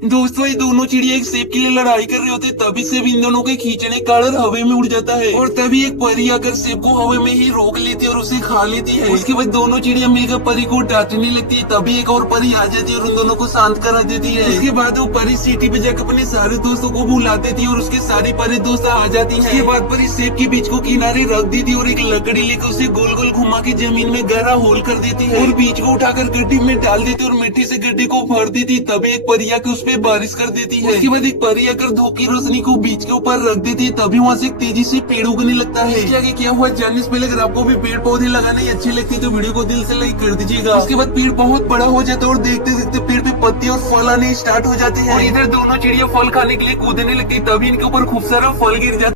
दोस्तों ये दोनों चिड़िया एक सेब के लिए लड़ाई कर रहे होते, तभी सेब इन दोनों के खींचने के कारण हवा में उड़ जाता है और तभी एक परी आकर सेब को हवा में ही रोक लेती है और उसे खा लेती है। उसके बाद दोनों चिड़िया मिलकर परी को डांटने लगती है, तभी एक और परी आ जाती है और उन दोनों को शांत करा देती है। उसके बाद वो परी सिटी पे जाकर अपने सारे दोस्तों को बुला देती है और उसके सारी परी दोस्त आ जाती है। उसके बाद परी सेब के बीच को किनारे रख देती है और एक लकड़ी लेकर उसे गोल गोल घुमा के जमीन में गहरा होल कर देती है और बीच को उठाकर गड्ढे में डाल देती है और मिट्टी से गड्ढे को भर देती है। तभी एक परी आकर उस पे बारिश कर देती है। उसके बाद एक परी आकर धूप की रोशनी को बीच के ऊपर रख देती है, तभी वहाँ से एक तेजी से पेड़ उगने लगता है। इसके आगे क्या हुआ जानने से पहले अगर आपको भी पेड़ पौधे लगाने अच्छे लगते हैं तो वीडियो को दिल से लाइक कर दीजिएगा। उसके बाद पेड़ बहुत बड़ा हो जाता है और देखते देखते पेड़ पे पत्ते और फल आने स्टार्ट हो जाते हैं और इधर दोनों चिड़िया फल खाने के लिए कूदने लगती है, तभी इनके ऊपर खूब सारा फल गिर जाता है।